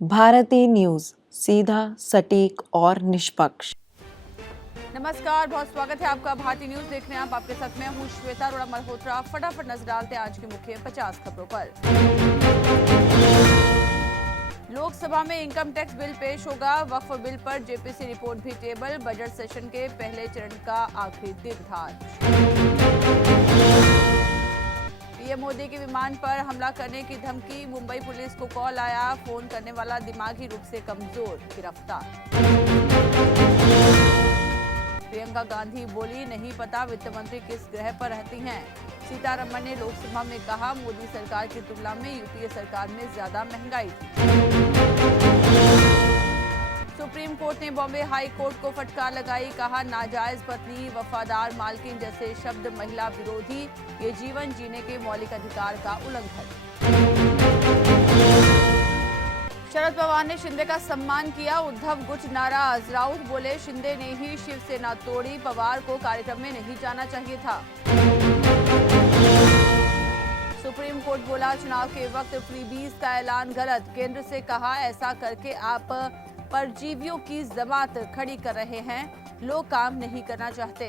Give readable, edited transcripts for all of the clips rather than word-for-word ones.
Bharti news, सीधा, सटीक और निष्पक्ष। नमस्कार, बहुत स्वागत है आपका भारती न्यूज देखने। आपके साथ मैं हूं श्वेता अरोड़ा मल्होत्रा। फटाफट नजर डालते हैं आज की मुख्य 50 खबरों पर। लोकसभा में इनकम टैक्स बिल पेश होगा। वक्फ बिल पर जेपीसी रिपोर्ट भी टेबल। बजट सेशन के पहले चरण का आखिरी दीर्घांत। पीएम मोदी के विमान पर हमला करने की धमकी। मुंबई पुलिस को कॉल आया। फोन करने वाला दिमागी रूप से कमजोर, गिरफ्तार। प्रियंका गांधी बोली, नहीं पता वित्त मंत्री किस ग्रह पर रहती हैं। सीतारमण ने लोकसभा में कहा, मोदी सरकार की तुलना में यूपीए सरकार में ज्यादा महंगाई थी। सुप्रीम कोर्ट ने बॉम्बे हाई कोर्ट को फटकार लगाई। कहा, नाजायज पत्नी, वफादार मालकिन जैसे शब्द महिला विरोधी, ये जीवन जीने के मौलिक अधिकार का उल्लंघन। शरद पवार ने शिंदे का सम्मान किया। उद्धव गुट नाराज। राउत बोले, शिंदे ने ही शिवसेना तोड़ी, पवार को कार्यक्रम में नहीं जाना चाहिए था। सुप्रीम कोर्ट बोला, चुनाव के वक्त फ्रीबीज का ऐलान गलत। केंद्र से कहा, ऐसा करके आप परजीवियों की जमात खड़ी कर रहे हैं। लोग काम नहीं करना चाहते।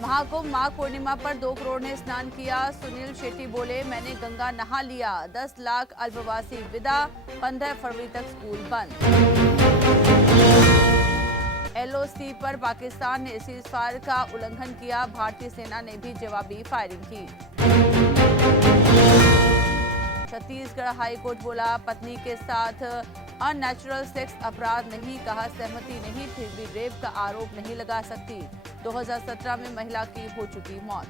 महाकुंभ माघ पूर्णिमा पर 2 करोड़ ने स्नान किया। सुनील शेट्टी बोले, मैंने गंगा नहा लिया। 10 लाख अल्पवासी विदा। 15 फरवरी तक स्कूल बंद। एलओसी पर पाकिस्तान ने सीजफायर का उल्लंघन किया। भारतीय सेना ने भी जवाबी फायरिंग की। छत्तीसगढ़ हाईकोर्ट बोला, पत्नी के साथ अननेचुरल सेक्स अपराध नहीं। कहा, सहमति नहीं फिर भी रेप का आरोप नहीं लगा सकती। 2017 में महिला की हो चुकी मौत।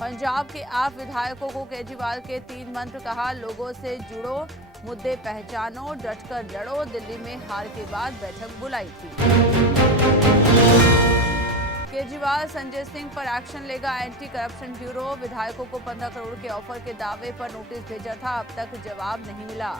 पंजाब के आप विधायकों को केजरीवाल के 3 मंत्र। कहा, लोगों से जुड़ो, मुद्दे पहचानो, डटकर लड़ो। दिल्ली में हार के बाद बैठक बुलाई थी। केजरीवाल संजय सिंह पर एक्शन लेगा एंटी करप्शन ब्यूरो। विधायकों को 15 करोड़ के ऑफर के दावे पर नोटिस भेजा था, अब तक जवाब नहीं मिला।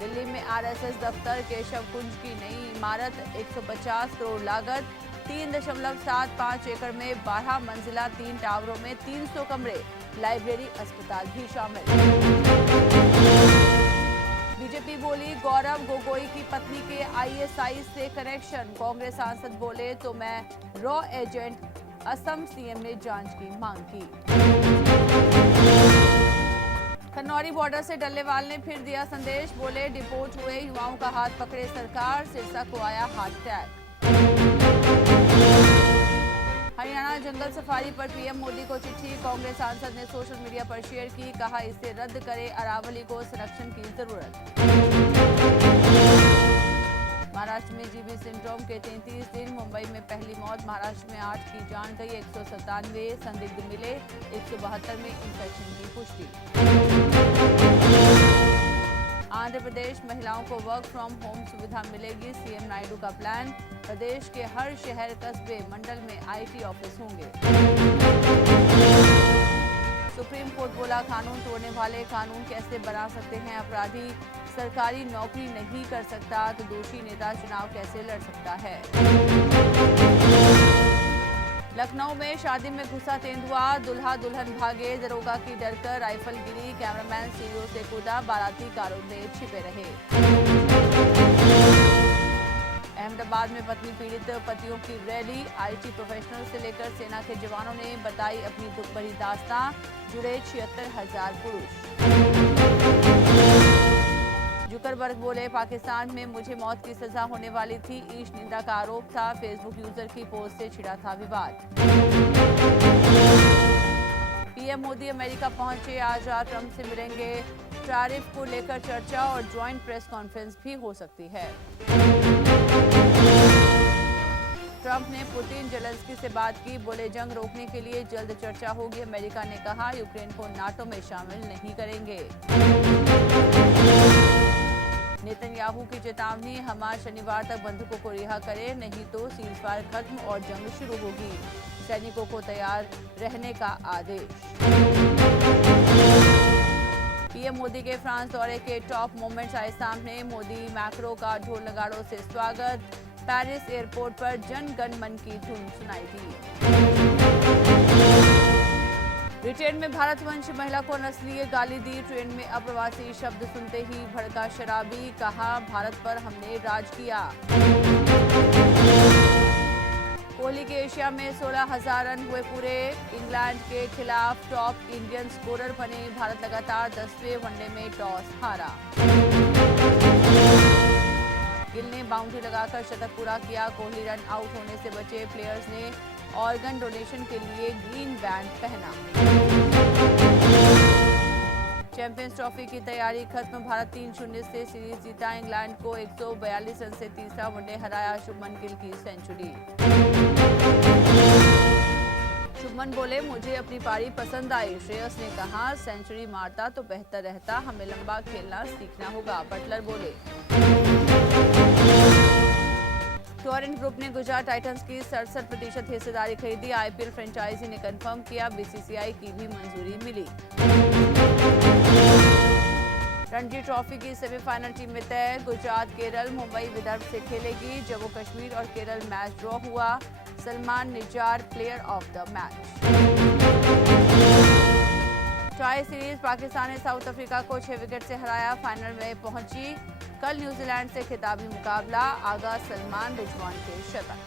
दिल्ली में आरएसएस दफ्तर, केशव कुंज की नई इमारत, 150 करोड़ लागत। 3.75 एकड़ में 12 मंजिला 3 टावरों में 300 कमरे, लाइब्रेरी, अस्पताल भी शामिल। बीजेपी बोली, गौरव गोगोई की पत्नी के आईएसआई से कनेक्शन। कांग्रेस सांसद बोले, तो मैं रॉ एजेंट। असम सीएम ने जांच की मांग की। खनौरी बॉर्डर से डल्लेवाल ने फिर दिया संदेश। बोले, डिपोर्ट हुए युवाओं का हाथ पकड़े सरकार। सिरसा को आया हार्ट अटैक। हरियाणा जंगल सफारी पर पीएम मोदी को चिट्ठी। कांग्रेस सांसद ने सोशल मीडिया पर शेयर की। कहा, इसे रद्द करे, अरावली को संरक्षण की जरूरत। महाराष्ट्र में जीबी सिंड्रोम के 33 दिन। मुंबई में पहली मौत। महाराष्ट्र में 8 की जान गई। 197 संदिग्ध मिले। 172 में इंफेक्शन की पुष्टि। आंध्र प्रदेश महिलाओं को वर्क फ्रॉम होम सुविधा मिलेगी। सीएम नायडू का प्लान। प्रदेश के हर शहर, कस्बे, मंडल में आईटी ऑफिस होंगे। सुप्रीम कोर्ट बोला, कानून तोड़ने वाले कानून कैसे बना सकते हैं अपराधी। सरकारी नौकरी नहीं कर सकता तो दोषी नेता चुनाव कैसे लड़ सकता है। लखनऊ में शादी में घुसा तेंदुआ। दुल्हा दुल्हन भागे। दरोगा की डरकर राइफल गिरी। कैमरामैन सीढ़ियों से कूदा। बाराती कारों में छिपे रहे। अहमदाबाद में पत्नी पीड़ित पतियों की रैली। आईटी प्रोफेशनल से लेकर सेना के जवानों ने बताई अपनी दुख भरी दास्तां। जुड़े 76,000 पुरुष। जुकरबर्ग बोले, पाकिस्तान में मुझे मौत की सजा होने वाली थी। ईश निंदा का आरोप था। फेसबुक यूजर की पोस्ट से छिड़ा था विवाद। पीएम मोदी अमेरिका पहुंचे। आज रात ट्रंप से मिलेंगे। टैरिफ को लेकर चर्चा और ज्वाइंट प्रेस कॉन्फ्रेंस भी हो सकती है। ट्रंप ने पुतिन जेलेंस्की से बात की। बोले, जंग रोकने के लिए जल्द चर्चा होगी। अमेरिका ने कहा, यूक्रेन को नाटो में शामिल नहीं करेंगे। नेतन्याहू की चेतावनी, हमास शनिवार तक बंधकों को रिहा करे, नहीं तो सीजफायर खत्म और जंग शुरू होगी। सैनिकों को तैयार रहने का आदेश। पीएम मोदी के फ्रांस दौरे के टॉप मोमेंट्स आए सामने। मोदी मैक्रो का ढोल नगाड़ों से स्वागत। पेरिस एयरपोर्ट पर जन गण मन की धुन सुनाई दी। ब्रिटेन में भारत वंश महिला को नस्लीय गाली दी। ट्रेन में अप्रवासी शब्द सुनते ही भड़का शराबी, कहा भारत पर हमने राज किया। कोहली के एशिया में 16,000 रन हुए पूरे। इंग्लैंड के खिलाफ टॉप इंडियन स्कोरर बने। भारत लगातार 10वें वनडे में टॉस हारा। गिल ने बाउंड्री लगाकर शतक पूरा किया। कोहली रन आउट होने से बचे। प्लेयर्स ने ऑर्गन डोनेशन के लिए ग्रीन बैंड पहना। चैंपियंस ट्रॉफी की तैयारी खत्म। भारत 3-0 से सीरीज जीता। इंग्लैंड को 142 रन से तीसरा वनडे हराया। शुभमन गिल की सेंचुरी। शुभमन बोले, मुझे अपनी पारी पसंद आई। श्रेयस ने कहा, सेंचुरी मारता तो बेहतर रहता, हमें लंबा खेलना सीखना होगा। बटलर बोले। टोरेंट ग्रुप ने गुजरात टाइटंस की 67% हिस्सेदारी खरीदी। आईपीएल फ्रेंचाइजी ने कंफर्म किया। बीसीसीआई की भी मंजूरी मिली। रणजी ट्रॉफी की सेमीफाइनल टीम में तय। गुजरात केरल मुंबई विदर्भ से खेलेगी। जम्मू कश्मीर और केरल मैच ड्रॉ हुआ। Salman Nizar player of the match. Tri series Pakistan ने साउथ अफ्रीका को 6 विकेट से हराया। फाइनल में पहुंची। कल न्यूजीलैंड से खिताबी मुकाबला। आगा सलमान रिजवान के शतक।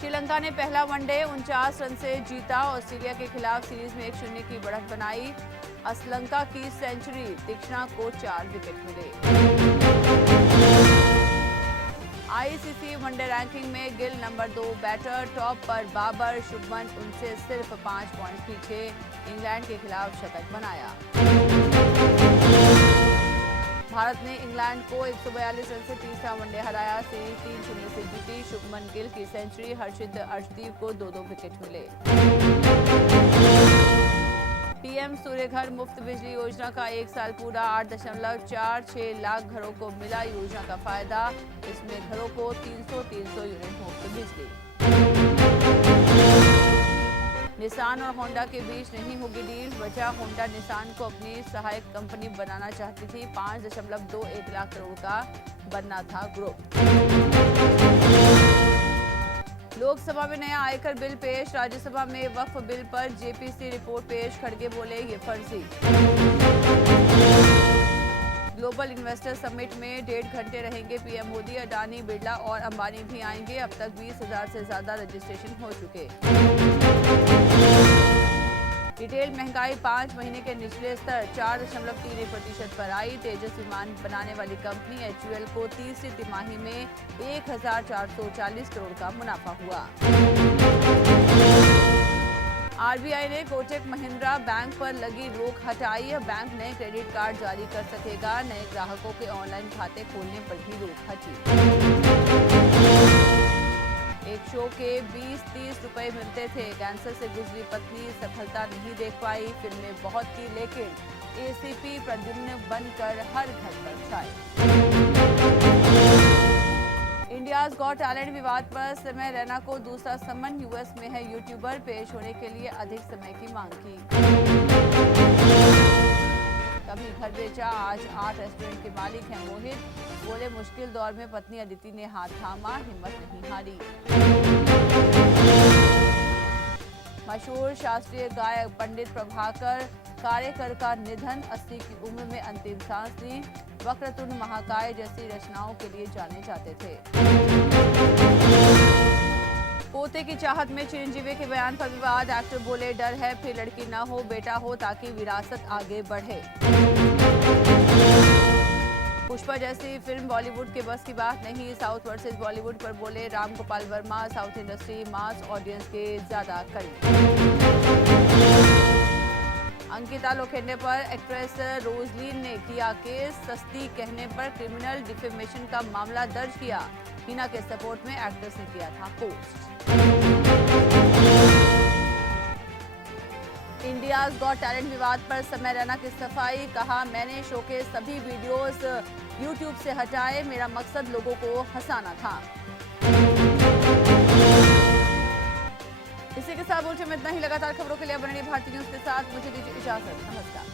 श्रीलंका ने पहला वनडे 49 रन से जीता। ऑस्ट्रेलिया के खिलाफ सीरीज में 1-0 की बढ़त बनाई। असलंका की सेंचुरी। तीक्ष्णा को 4 विकेट मिले। आईसीसी वनडे रैंकिंग में गिल नंबर 2 बैटर। टॉप पर बाबर। शुभमन उनसे सिर्फ 5 पॉइंट पीछे। इंग्लैंड के खिलाफ शतक बनाया। भारत ने इंग्लैंड को 142 रन से तीसरा वनडे हराया। सीरीज 3-0 से जीती। शुभमन गिल की सेंचुरी। हर्षित अर्शदीप को 2-2 विकेट मिले। पीएम सूर्यघर मुफ्त बिजली योजना का 1 साल पूरा। 8.46 लाख घरों को मिला योजना का फायदा। इसमें घरों को 300 यूनिट मुफ्त बिजली। निसान और होंडा के बीच नहीं होगी डील। वजह, होंडा निसान को अपनी सहायक कंपनी बनाना चाहती थी। 5.21 लाख करोड़ का बनना था ग्रुप। लोकसभा में नया आयकर बिल पेश। राज्यसभा में वक्फ बिल पर जेपीसी रिपोर्ट पेश। खड़गे बोले, ये फर्जी। ग्लोबल इन्वेस्टर समिट में 1.5 घंटे रहेंगे पीएम मोदी। अडानी, बिरला और अंबानी भी आएंगे। अब तक 20,000 से ज्यादा रजिस्ट्रेशन हो चुके। रिटेल महंगाई 5 महीने के निचले स्तर 4.31% पर आई। तेजस विमान बनाने वाली कंपनी एचयूएल को तीसरी तिमाही में 1,440 करोड़ का मुनाफा हुआ। आरबीआई ने कोटक महिंद्रा बैंक पर लगी रोक हटाई। अब बैंक नए क्रेडिट कार्ड जारी कर सकेगा। नए ग्राहकों के ऑनलाइन खाते खोलने पर भी रोक हटी। एक शो के 20-30 रुपए मिलते थे। कैंसर से गुजरी पत्नी सफलता नहीं देख पाई। फिल्में बहुत की, लेकिन एसीपी प्रद्युम्न बनकर हर घर पर छाए। इंडियाज गॉट टैलेंट विवाद पर समय रैना को दूसरा सम्मन। यूएस में है यूट्यूबर। पेश होने के लिए अधिक समय की मांग की। कभी घर बेचा, आज 8 रेस्टोरेंट के मालिक हैं मोहित। बोले, मुश्किल दौर में पत्नी अदिति ने हाथ थामा, हिम्मत नहीं हारी। मशहूर शास्त्रीय गायक पंडित प्रभाकर कारेकर का निधन। 80 की उम्र में अंतिम सांस ली। वक्रतुंड महाकाय जैसी रचनाओं के लिए जाने जाते थे। पोते की चाहत में चिरंजीवी के बयान पर विवाद। एक्टर बोले, डर है फिर लड़की न हो बेटा हो ताकि विरासत आगे बढ़े। पुष्पा जैसी फिल्म बॉलीवुड के बस की बात नहीं। साउथ वर्सेस बॉलीवुड पर बोले Ram Gopal Verma. South industry mass audience के ज्यादा करीब। अंकिता लोखंडे पर एक्ट्रेस रोजलीन ने किया केस। सस्ती कहने पर क्रिमिनल डिफेमेशन का मामला दर्ज किया। हिना के सपोर्ट में एक्ट्रेस ने किया था पोस्ट। इंडियाज गॉट टैलेंट विवाद पर समय रैना की सफाई। कहा, मैंने शो के सभी वीडियोस यूट्यूब से हटाए। मेरा मकसद लोगों को हंसाना था। इसी के साथ बुलेटिन में इतना ही। लगातार खबरों के लिए बने रहिए भारतीय न्यूज के साथ। मुझे दीजिए इजाजत। नमस्कार।